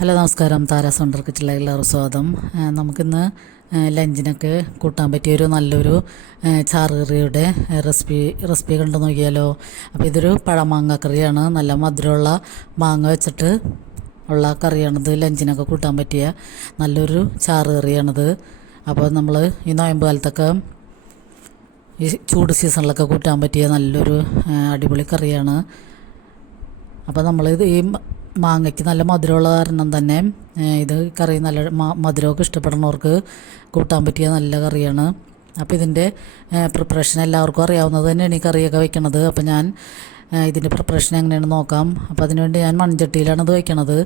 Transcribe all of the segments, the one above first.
Hello നമസ്കാരം, Tara's wonder കിച്ചണിലേക്ക് എല്ലാവർക്കും സ്വാഗതം. നമുക്കിന്ന് ലഞ്ചിനൊക്കെ കൂട്ടാൻ പറ്റിയൊരു നല്ലൊരു ചാറുകറിയുടെ റെസിപ്പി കണ്ടു നോക്കിയാലോ. അപ്പോൾ ഇതൊരു പഴമാങ്ങ കറിയാണ്. നല്ല മധുരമുള്ള മാങ്ങ വെച്ചിട്ട് ഉള്ള കറിയാണിത്. ലഞ്ചിനൊക്കെ കൂട്ടാൻ പറ്റിയ നല്ലൊരു ചാറുകറിയാണിത്. അപ്പോൾ നമ്മൾ ഈ നോയമ്പ് കാലത്തൊക്കെ ഈ ചൂട് സീസണിലൊക്കെ കൂട്ടാൻ പറ്റിയ നല്ലൊരു അടിപൊളി കറിയാണ്. അപ്പോൾ നമ്മളിത് ഈ മാങ്ങയ്ക്ക് നല്ല മധുരമുള്ള കാരണം തന്നെ ഇത് കറി നല്ല മധുരമൊക്കെ ഇഷ്ടപ്പെടുന്നവർക്ക് കൂട്ടാൻ പറ്റിയ നല്ല കറിയാണ്. അപ്പോൾ ഇതിൻ്റെ പ്രിപ്പറേഷൻ എല്ലാവർക്കും അറിയാവുന്നത് തന്നെയാണ് ഈ കറിയൊക്കെ വെക്കണത്. അപ്പോൾ ഞാൻ ഇതിൻ്റെ പ്രിപ്പറേഷൻ എങ്ങനെയാണെന്ന് നോക്കാം. അപ്പോൾ അതിനുവേണ്ടി ഞാൻ മൺചട്ടിയിലാണ് ഇത് വയ്ക്കണത്.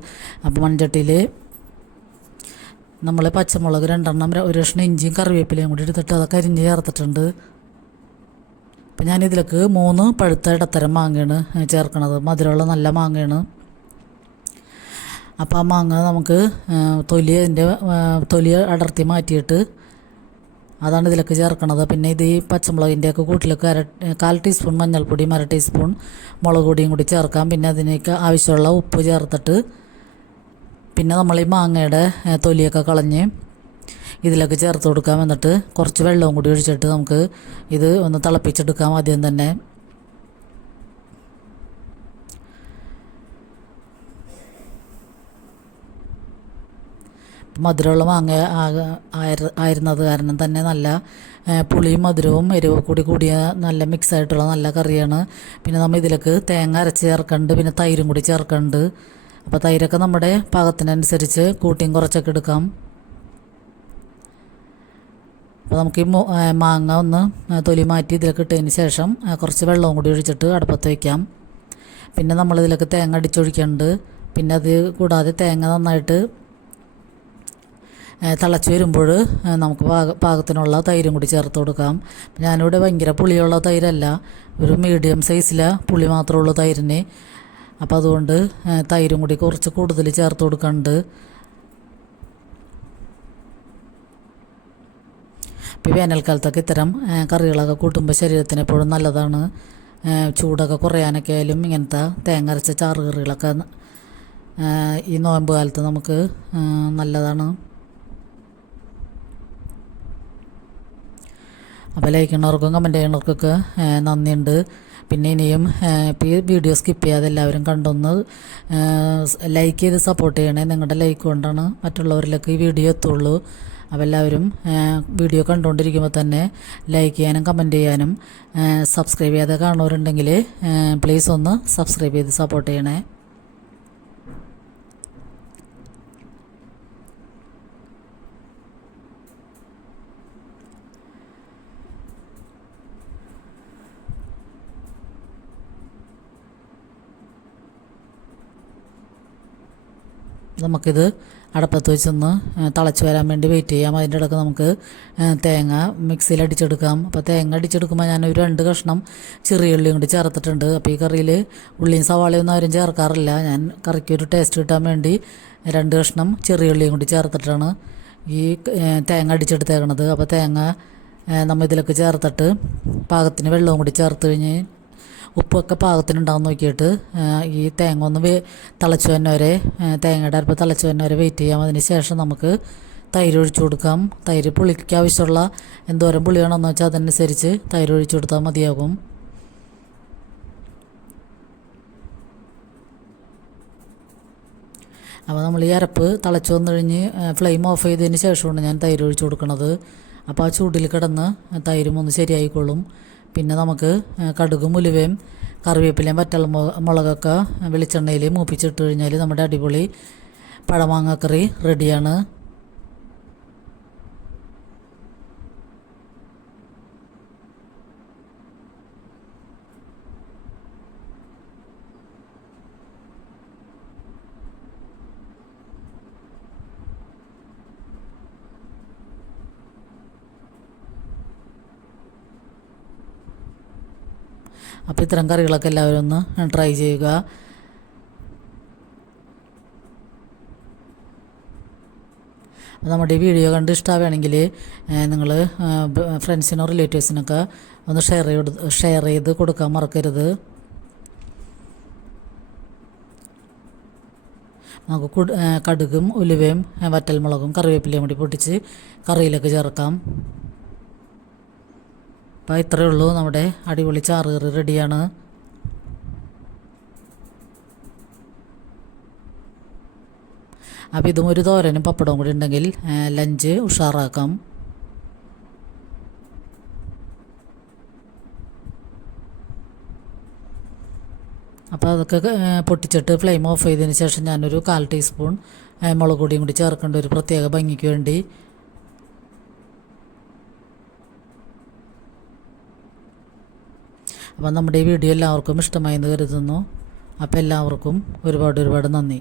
അപ്പോൾ മൺചട്ടിയിൽ നമ്മൾ പച്ചമുളക് 2 ഒരു കഷ്ണം ഇഞ്ചിയും കറിവേപ്പിലയും കൂടി എടുത്തിട്ട് അതൊക്കെ അരിഞ്ഞ് ചേർത്തിട്ടുണ്ട്. അപ്പോൾ ഞാനിതിലേക്ക് 3 പഴുത്ത ഇടത്തരം മാങ്ങയാണ് ചേർക്കണത്. മധുരമുള്ള നല്ല മാങ്ങയാണ്. അപ്പോൾ ആ മാങ്ങ നമുക്ക് തൊലി അടർത്തി മാറ്റിയിട്ട് അതാണ് ഇതിലേക്ക് ചേർക്കണത്. പിന്നെ ഇത് ഈ പച്ചമുളകിൻ്റെയൊക്കെ കൂട്ടിലേക്ക് 1/4 ടീസ്പൂൺ മഞ്ഞൾപ്പൊടിയും 1/2 ടീസ്പൂൺ മുളക് പൊടിയും കൂടി ചേർക്കാം. പിന്നെ അതിനേക്ക് ആവശ്യമുള്ള ഉപ്പ് ചേർത്തിട്ട് പിന്നെ നമ്മൾ ഈ മാങ്ങയുടെ തൊലിയൊക്കെ കളഞ്ഞ് ഇതിലേക്ക് ചേർത്ത് കൊടുക്കാം. എന്നിട്ട് കുറച്ച് വെള്ളവും കൂടി ഒഴിച്ചിട്ട് നമുക്ക് ഇത് ഒന്ന് തിളപ്പിച്ചെടുക്കാം ആദ്യം തന്നെ. മധുരമുള്ള മാങ്ങ ആയിരുന്നത് കാരണം തന്നെ നല്ല പുളിയും മധുരവും എരിവും കൂടിയ നല്ല മിക്സായിട്ടുള്ള നല്ല കറിയാണ്. പിന്നെ നമ്മൾ ഇതിലേക്ക് തേങ്ങ അരച്ച് ചേർക്കുന്നുണ്ട്. പിന്നെ തൈരും കൂടി ചേർക്കുന്നുണ്ട്. അപ്പോൾ തൈരൊക്കെ നമ്മുടെ പാകത്തിനനുസരിച്ച് കൂട്ടിയും കുറച്ചൊക്കെ എടുക്കാം. അപ്പോൾ നമുക്ക് ഈ മാങ്ങ ഒന്ന് തൊലി മാറ്റി ഇതിലേക്ക് ഇട്ടതിന് ശേഷം കുറച്ച് വെള്ളവും കൂടി ഒഴിച്ചിട്ട് അടുപ്പത്ത് വയ്ക്കാം. പിന്നെ നമ്മളിതിലേക്ക് തേങ്ങ അടിച്ചൊഴിക്കുന്നുണ്ട്. പിന്നെ അത് കൂടാതെ തേങ്ങ നന്നായിട്ട് തിളച്ച് വരുമ്പോൾ നമുക്ക് പാകത്തിനുള്ള തൈരും കൂടി ചേർത്ത് കൊടുക്കാം. ഞാനിവിടെ ഭയങ്കര പുളിയുള്ള തൈരല്ല, ഒരു മീഡിയം സൈസിലെ പുളി മാത്രമുള്ള തൈരിന്. അപ്പോൾ അതുകൊണ്ട് തൈരും കൂടി കുറച്ച് കൂടുതൽ ചേർത്ത് കൊടുക്കുന്നുണ്ട്. ഇപ്പോൾ വേനൽക്കാലത്തൊക്കെ ഇത്തരം കറികളൊക്കെ കൂട്ടുമ്പോൾ ശരീരത്തിന് എപ്പോഴും നല്ലതാണ്. ചൂടൊക്കെ കുറയാനൊക്കെ ആയാലും ഇങ്ങനത്തെ തേങ്ങ അരച്ച ചാറുകറികളൊക്കെ ഈ നോയമ്പ് കാലത്ത് നമുക്ക് നല്ലതാണ്. അപ്പോൾ ലൈക്ക് ചെയ്യുന്നവർക്കും കമൻറ്റ് ചെയ്യുന്നവർക്കൊക്കെ നന്ദിയുണ്ട്. പിന്നെ ഇനിയും ഇപ്പോൾ ഈ വീഡിയോ സ്കിപ്പ് ചെയ്യാതെ എല്ലാവരും കണ്ടൊന്ന് ലൈക്ക് ചെയ്ത് സപ്പോർട്ട് ചെയ്യണേ. നിങ്ങളുടെ ലൈക്ക് കൊണ്ടാണ് മറ്റുള്ളവരിലേക്ക് ഈ വീഡിയോ എത്തുള്ളൂ. അപ്പോൾ എല്ലാവരും വീഡിയോ കണ്ടുകൊണ്ടിരിക്കുമ്പോൾ തന്നെ ലൈക്ക് ചെയ്യാനും കമൻറ്റ് ചെയ്യാനും സബ്സ്ക്രൈബ് ചെയ്യാതെ കാണുന്നവരുണ്ടെങ്കിൽ പ്ലീസ് ഒന്ന് സബ്സ്ക്രൈബ് ചെയ്ത് സപ്പോർട്ട് ചെയ്യണേ. നമുക്കിത് അടപ്പത്ത് വെച്ചൊന്ന് തിളച്ച് വരാൻ വേണ്ടി വെയിറ്റ് ചെയ്യാം. അതിൻ്റെ ഇടയ്ക്ക് നമുക്ക് തേങ്ങ മിക്സിയിൽ അടിച്ചെടുക്കാം. അപ്പോൾ തേങ്ങ അടിച്ചെടുക്കുമ്പോൾ ഞാനൊരു 2 കഷ്ണം ചെറിയ ഉള്ളിയും കൂടി ചേർത്തിട്ടുണ്ട്. അപ്പോൾ ഈ കറിയിൽ ഉള്ളിയും സവാളയൊന്നും ആരും ചേർക്കാറില്ല. ഞാൻ കറിക്കൊരു ടേസ്റ്റ് കിട്ടാൻ വേണ്ടി 2 കഷ്ണം ചെറിയ ഉള്ളിയും കൂടി ചേർത്തിട്ടാണ് ഈ തേങ്ങ അടിച്ചെടുത്തേക്കണത്. അപ്പോൾ തേങ്ങ നമ്മൾ ഇതിലേക്ക് ചേർത്തിട്ട് പാകത്തിന് വെള്ളവും കൂടി ചേർത്ത് കഴിഞ്ഞ് ഉപ്പൊക്കെ പാകത്തിനുണ്ടാവും നോക്കിയിട്ട് ഈ തേങ്ങ ഒന്ന് തിളച്ച് തന്നെ വരെ തേങ്ങയുടെ അരപ്പ് തിളച്ച് തന്നെ വരെ വെയിറ്റ് ചെയ്യാം. അതിന് ശേഷം നമുക്ക് തൈര് ഒഴിച്ചു കൊടുക്കാം. തൈര് പുളിക്ക് ആവശ്യമുള്ള എന്തോരം പുളി വേണമെന്ന് വെച്ചാൽ അതനുസരിച്ച് തൈര് ഒഴിച്ചു കൊടുത്താൽ മതിയാകും. അപ്പോൾ നമ്മൾ ഈ അരപ്പ് തിളച്ച് വന്നു കഴിഞ്ഞ് ഫ്ലെയിം ഓഫ് ചെയ്തതിന് ശേഷമാണ് ഞാൻ തൈര് ഒഴിച്ചു കൊടുക്കുന്നത്. അപ്പോൾ ആ ചൂടിൽ കിടന്ന് തൈരും ഒന്ന് ശരിയായിക്കോളും. പിന്നെ നമുക്ക് കടുകും ഉലുവയും കറിവേപ്പിലയും മുളകൊക്കെ വെളിച്ചെണ്ണയിൽ മൂപ്പിച്ചിട്ട് കഴിഞ്ഞാൽ നമ്മുടെ അടിപൊളി പഴമാങ്ങക്കറി റെഡിയാണ്. അപ്പോൾ ഇത്തരം കറികളൊക്കെ എല്ലാവരും ഒന്ന് ട്രൈ ചെയ്യുക. നമ്മുടെ ഈ വീഡിയോ കണ്ട് ഇഷ്ടമാവുകയാണെങ്കിൽ നിങ്ങൾ ഫ്രണ്ട്സിനോ റിലേറ്റീവ്സിനൊക്കെ ഒന്ന് ഷെയർ ചെയ്ത് കൊടുക്കാൻ മറക്കരുത്. നമുക്ക് കടുകും ഉലുവയും വറ്റൽമുളകും കറിവേപ്പിലയും കൂടി പൊട്ടിച്ച് കറിയിലേക്ക് ചേർക്കാം. അപ്പോൾ ഇത്രയേ ഉള്ളൂ, നമ്മുടെ അടിപൊളി ചാറ് കറി റെഡിയാണ്. അപ്പോൾ ഇതും ഒരു തോരനും പപ്പടവും കൂടി ഉണ്ടെങ്കിൽ ലഞ്ച് ഉഷാറാക്കാം. അപ്പോൾ അതൊക്കെ പൊട്ടിച്ചിട്ട് ഫ്ലെയിം ഓഫ് ചെയ്തതിന് ശേഷം ഞാനൊരു 1/4 ടീസ്പൂൺ മുളക് പൊടിയും കൂടി ചേർക്കേണ്ട ഒരു പ്രത്യേക ഭംഗിക്ക് വേണ്ടി. അപ്പോൾ നമ്മുടെ ഈ വീഡിയോ എല്ലാവർക്കും ഇഷ്ടമായി എന്ന് കരുതുന്നു. അപ്പോൾ എല്ലാവർക്കും ഒരുപാട് നന്ദി.